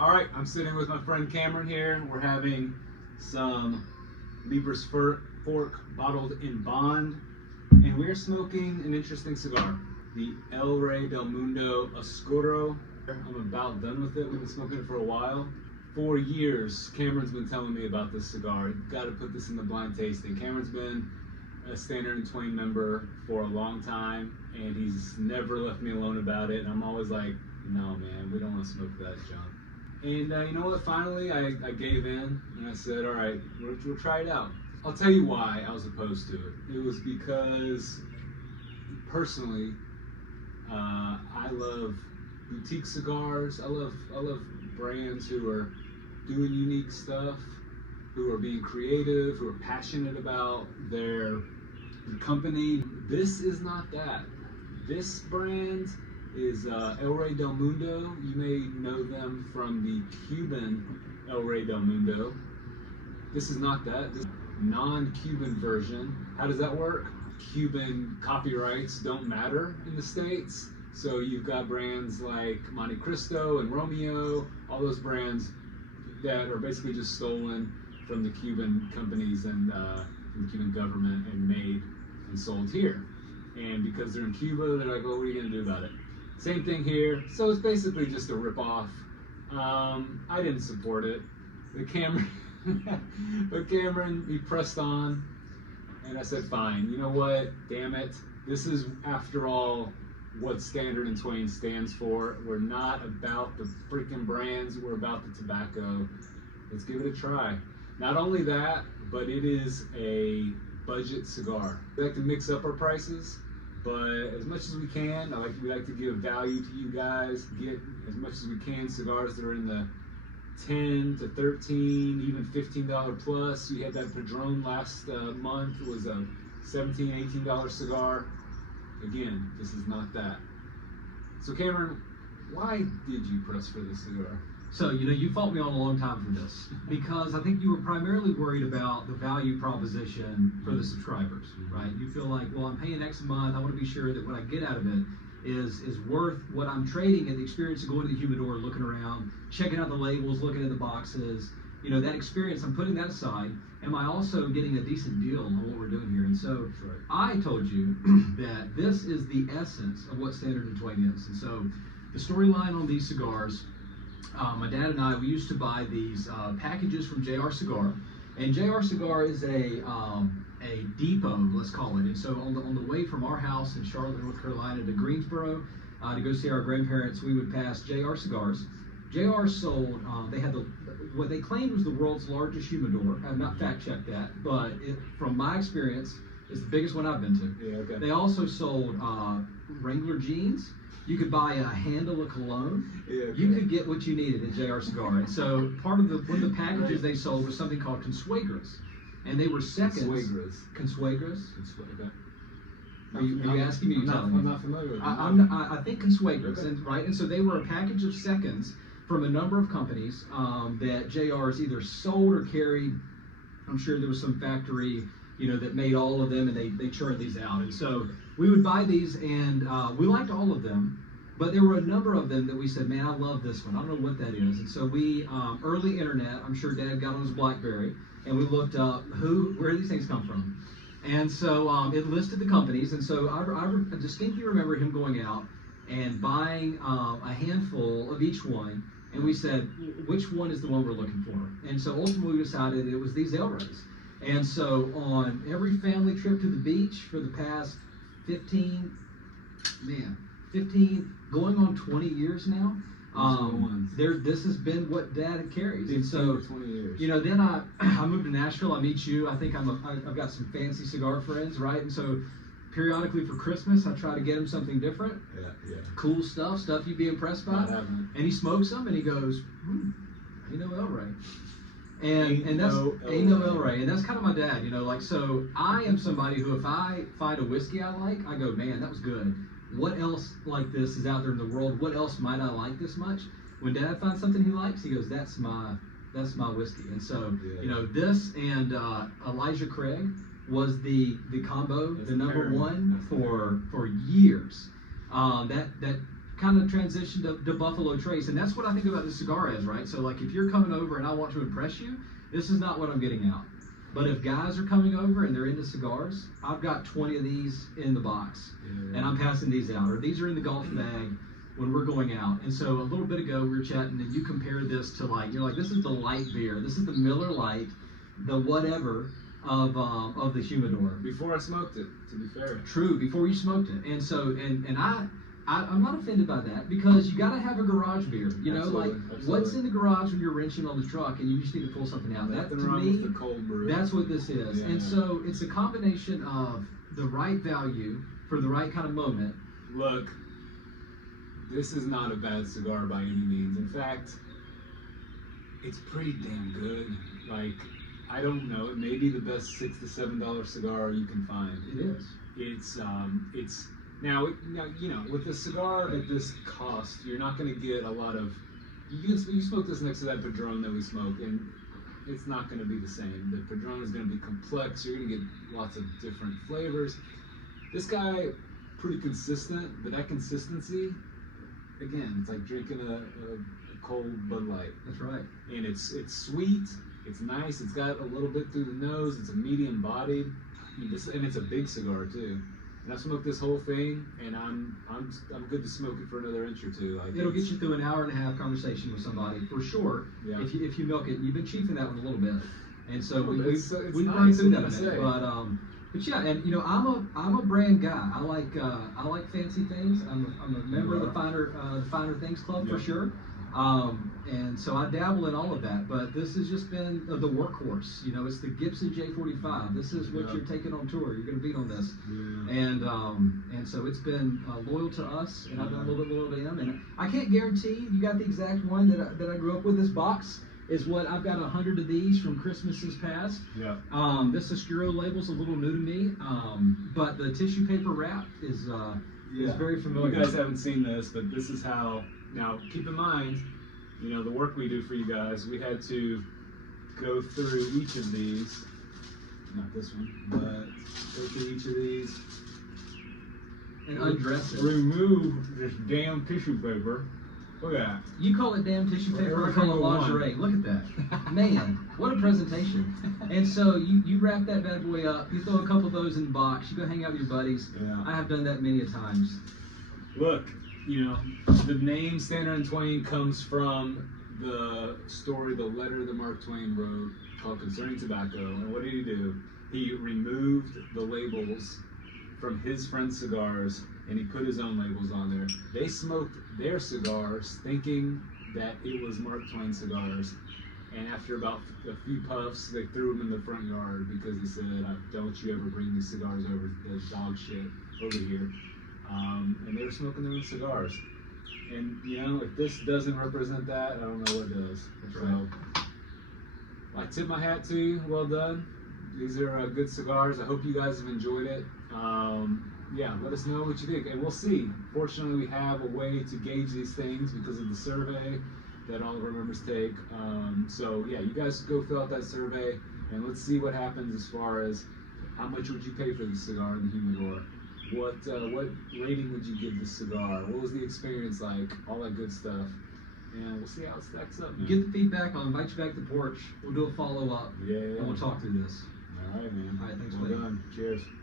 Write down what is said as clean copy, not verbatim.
All right, I'm sitting with my friend Cameron here. We're having some Libras Fork bottled in bond, and we're smoking an interesting cigar, the El Rey del Mundo Oscuro. I'm about done with it. We've been smoking it for a while. For years, Cameron's been telling me about this cigar. You've got to put this in the blind tasting. Cameron's been a Standard & Twain member for a long time, and he's never left me alone about it. And I'm always like, no, man, we don't want to smoke that junk. And you know what? Finally, I gave in, and I said, all right, we'll try it out. I'll tell you why I was opposed to it. It was because, personally, I love boutique cigars. I love brands who are doing unique stuff, who are being creative, who are passionate about their company. This is not that. This brand is El Rey del Mundo. You may know them from the Cuban El Rey del Mundo. This is not that. This is a non-Cuban version. How does that work? Cuban copyrights don't matter in the States. So you've got brands like Monte Cristo and Romeo, all those brands that are basically just stolen from the Cuban companies and from the Cuban government and made and sold here. And because they're in Cuba, they're like, well, what are you gonna do about it? Same thing here. So it's basically just a ripoff. I didn't support it. But Cameron, he pressed on, and I said, fine. You know what? Damn it. This is, after all, what Standard & Twain stands for. We're not about the freaking brands. We're about the tobacco. Let's give it a try. Not only that, but it is a budget cigar. We like to mix up our prices, but as much as we can, we like to give value to you guys, get as much as we can cigars that are in the 10 to 13, even $15 plus. We had that Padron last month. It was a $17, $18 cigar. Again, this is not that. So Cameron, why did you press for this cigar? So, you fought me on a long time for this because I think you were primarily worried about the value proposition for the subscribers, right? You feel like, well, I'm paying X a month. I want to be sure that what I get out of it is worth what I'm trading, and the experience of going to the humidor, looking around, checking out the labels, looking at the boxes. That experience, I'm putting that aside. Am I also getting a decent deal on what we're doing here? And so I told you that this is the essence of what Standard & Twain is. And so the storyline on these cigars, my dad and I, we used to buy these packages from JR Cigar, and JR Cigar is a depot, let's call it. And so on the way from our house in Charlotte, North Carolina, to Greensboro to go see our grandparents, we would pass JR Cigars. JR sold, they had what they claimed was the world's largest humidor. I have not fact-checked that, but from my experience, it's the biggest one I've been to. Yeah, okay. They also sold Wrangler jeans. You could buy a handle of cologne. Yeah, okay. You could get what you needed at JR Cigar. And so part of one of the packages they sold was something called Consuegras. And they were seconds. Consuegras? Okay. Are you asking me? I'm not familiar with them. I think Consuegras, okay. right? And so they were a package of seconds from a number of companies that JR's either sold or carried. I'm sure there was some factory, that made all of them, and they churned these out. And so we would buy these, and we liked all of them, but there were a number of them that we said, man, I love this one. I don't know what that is. And so we, early internet, I'm sure Dad got on his BlackBerry, and we looked up where these things come from. And so it listed the companies, and so I distinctly remember him going out and buying a handful of each one, and we said, which one is the one we're looking for? And so ultimately we decided it was these El Reys. And so on every family trip to the beach for the past 15, going on 20 years now, this has been what Dad carries. And so, 20 years. Then I moved to Nashville. I meet you. I think I've got some fancy cigar friends, right? And so periodically for Christmas, I try to get him something different. Yeah. Cool stuff you'd be impressed by. And he smokes them, and he goes, El Rey. And that's El Rey, and that's kind of my dad, so I am somebody who, if I find a whiskey I like, I go, man, that was good. What else like this is out there in the world? What else might I like this much? When Dad finds something he likes, he goes, that's my whiskey. And so, this and Elijah Craig was the combo, the number one for years. That kind of transition to Buffalo Trace, and that's what I think about this cigar as, right? So like if you're coming over and I want to impress you, this is not what I'm getting out. But if guys are coming over and they're into cigars, I've got 20 of these in the box, and I'm passing these out, or these are in the golf bag when we're going out. And so a little bit ago we were chatting, and you compared this to like, you're like, this is the light beer, this is the Miller Lite, the whatever of the humidor. Before I smoked it, to be fair. True, before you smoked it. And so, and I'm not offended by that, because you got to have a garage beer. You know, Absolutely, like absolutely. What's in the garage when you're wrenching on the truck and you just need to pull something out. That to Nothing wrong me, with the cold brew. that's what this is. Yeah. And so it's a combination of the right value for the right kind of moment. Look, this is not a bad cigar by any means. In fact, it's pretty damn good. Like, I don't know, it may be the best $6 to $7 cigar you can find. It is. It's now, you know, with a cigar at this cost, you're not going to get a lot of. You smoke this next to that Padron that we smoke, and it's not going to be the same. The Padron is going to be complex. You're going to get lots of different flavors. This guy, pretty consistent, but that consistency, again, it's like drinking a cold Bud Light. That's right. And it's sweet. It's nice. It's got a little bit through the nose. It's a medium bodied, and it's a big cigar too. And I've smoked this whole thing, and I'm good to smoke it for another inch or two. Like, It'll get you through an hour and a half conversation with somebody for sure. Yeah. If you milk it, you've been chiefing that one a little bit, and so we it's run nice, through what that a can I minute. say? But yeah, and you know, I'm a brand guy. I like fancy things. I'm a member of the Finer Things Club for Yeah. sure. And so I dabble in all of that, but this has just been the workhorse. You know, it's the Gibson J45. This is what you're taking on tour. You're going to beat on this. Yeah. And so it's been loyal to us, and I've been a little bit loyal to him. And I can't guarantee you got the exact one that I grew up with. This box is what I've got 100 of these from Christmases past. Yeah. This Oscuro label's a little new to me, but the tissue paper wrap is very familiar. You guys haven't seen this, but this is how. Now, keep in mind, you know, the work we do for you guys, we had to go through each of these, not this one, but go through each of these, and undress it. remove this damn tissue paper. Look at that. You call it damn tissue paper, I call it lingerie. Look at that. Man, what a presentation. And so you wrap that bad boy up, you throw a couple of those in the box, you go hang out with your buddies. Yeah. I have done that many a times. Look, you know, the name Standard & Twain comes from the story, the letter that Mark Twain wrote called Concerning Tobacco. And what did he do? He removed the labels from his friend's cigars, and he put his own labels on there. They smoked their cigars thinking that it was Mark Twain cigars. And after about a few puffs, they threw them in the front yard because he said, don't you ever bring these cigars over, the dog shit, over here. And they were smoking their own cigars. And, you know, if this doesn't represent that, I don't know what does. That's So, right. I tip my hat to you. Well done. These are good cigars. I hope you guys have enjoyed it. Yeah, let us know what you think, and we'll see. Fortunately, we have a way to gauge these things because of the survey that all of our members take. So, yeah, you guys go fill out that survey, and let's see what happens as far as how much would you pay for this cigar in the humidor? What rating would you give this cigar? What was the experience like? All that good stuff. And we'll see how it stacks up, man. Get the feedback, I'll invite you back to the porch, we'll do a follow-up, Yeah. and we'll talk through this. All right, man. All right, thanks, well buddy. done. Cheers.